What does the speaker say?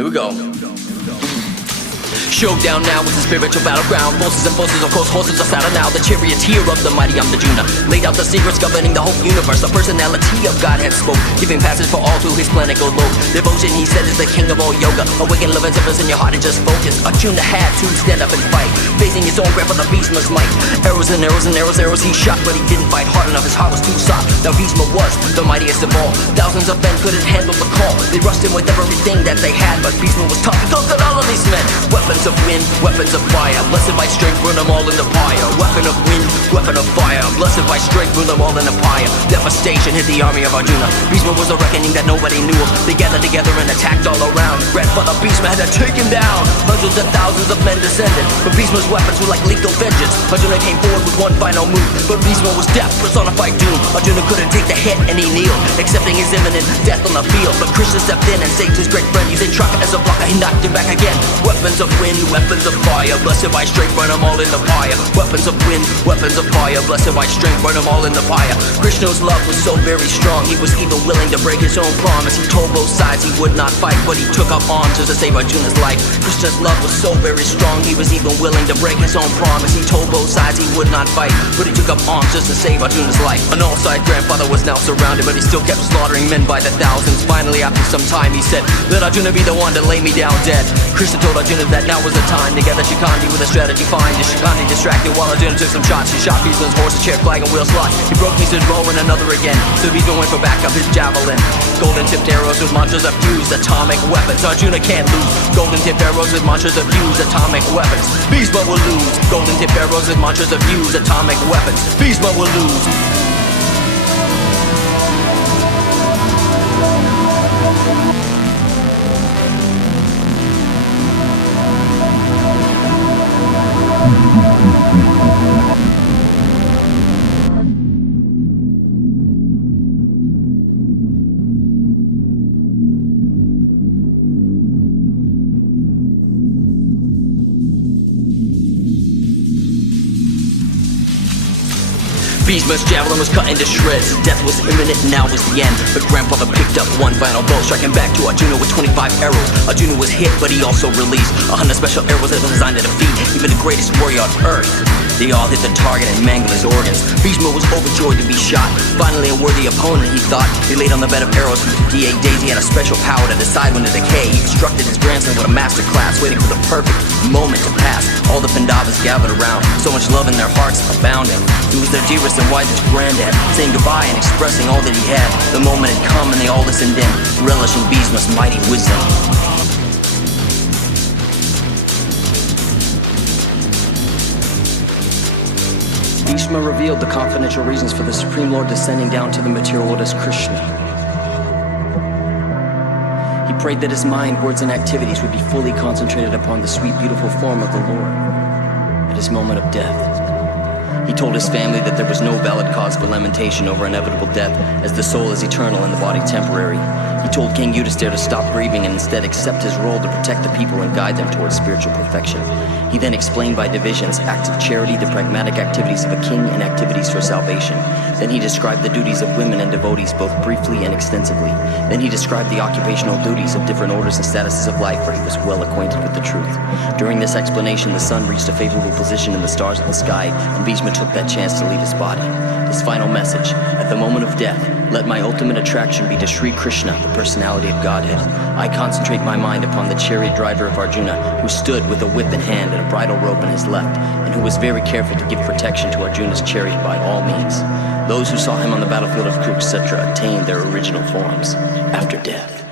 Here we go. Showdown now is a spiritual battleground. Forces and forces, of course, horses are saddled now. The charioteer of the mighty Arjuna laid out the secrets governing the whole universe. The personality of Godhead spoke, giving passage for all to his planet globe. Devotion, he said, is the king of all yoga. Awaken love and service in your heart and just focus. Arjuna had to stand up and fight, facing his own grandfather Bhisma's might. Arrows and arrows and arrows he shot, but he didn't fight hard enough. His heart was too soft. Now Bhisma was the mightiest of all. Thousands of men couldn't handle the call. They rushed him with everything that they had, but Bhisma was tough. He conquered all of these men. Weapons of wind, weapons of fire, blessed by strength, burn them all in the fire. Weapon of wind, weapon of fire, blessed by strength, burn them all in the fire. Devastation hit the army of Arjuna. Bhisma was a reckoning that nobody knew of. They gathered together and attacked all around. Grandfather Bhisma had to take him down. Hundreds of thousands of men descended, but Bhisma's weapons were like lethal vengeance. Arjuna came forward with one final move, but Bhisma was death, personified doom. Arjuna couldn't take the hit and he kneeled, accepting his imminent death on the field. But Krishna stepped in and saved his great friend, using Traka as a blocker. He knocked him back again. Weapons of wind, weapons of fire, blessed by strength, burn them all in the fire. Weapons of wind, weapons of fire, blessed by strength, burn them all in the fire. Krishna's love was so very strong, he was even willing to break his own promise. He told both sides he would not fight, but he took up arms just to save Arjuna's life. Krishna's love was so very strong, he was even willing to break his own promise. He told both sides he would not fight, but he took up arms just to save Arjuna's life. An all-side grandfather was now surrounded, but he still kept slaughtering men by the thousands. Finally, after some time, he said, let Arjuna be the one to lay me down dead. Krishna told Arjuna that now was the time. Together Shikandi with a strategy fine. Shikandi distracted while Arjuna took some shots. He shot Bhisma's horse, a chair, flag, and wheel slot. He broke Bhisma's bow and another again, so Bhisma went for backup his javelin. Golden tipped arrows with mantras of fuse, atomic weapons. Arjuna can't lose. Golden tipped arrows with mantras of fuse, atomic weapons. Bhisma will lose. Golden tipped arrows with mantras of fuse, atomic weapons. Bhisma will lose. Bhisma's javelin was cut into shreds. Death was imminent, now was the end. But grandfather picked up one final bow, striking back to Arjuna with 25 arrows. Arjuna was hit, but he also released 100 special arrows that were designed to defeat even the greatest warrior on earth. They all hit the target and mangled his organs. Bhisma was overjoyed to be shot. Finally a worthy opponent, he thought. He laid on the bed of arrows for 58 days. He had a special power to decide when to decay. He instructed his grandson with a master class, waiting for the perfect moment to pass. All the Pandavas gathered around, so much love in their hearts abounding. He was their dearest and wisest granddad, saying goodbye and expressing all that he had. The moment had come and they all listened in, relishing Bhisma's mighty wisdom. Bhisma revealed the confidential reasons for the Supreme Lord descending down to the material world as Krishna. He prayed that his mind, words, and activities would be fully concentrated upon the sweet, beautiful form of the Lord at his moment of death. He told his family that there was no valid cause for lamentation over inevitable death, as the soul is eternal and the body temporary. He told King Yudhisthira to stop grieving and instead accept his role to protect the people and guide them towards spiritual perfection. He then explained by divisions acts of charity, the pragmatic activities of a king, and activities for salvation. Then he described the duties of women and devotees both briefly and extensively. Then he described the occupational duties of different orders and statuses of life, for he was well acquainted with the truth. During this explanation, the sun reached a favorable position in the stars of the sky, and Bhisma took that chance to leave his body. His final message: at the moment of death, let my ultimate attraction be to Sri Krishna, the personality of Godhead. I concentrate my mind upon the chariot driver of Arjuna, who stood with a whip in hand and a bridle rope in his left, and who was very careful to give protection to Arjuna's chariot by all means. Those who saw him on the battlefield of Kurukshetra attained their original forms after death.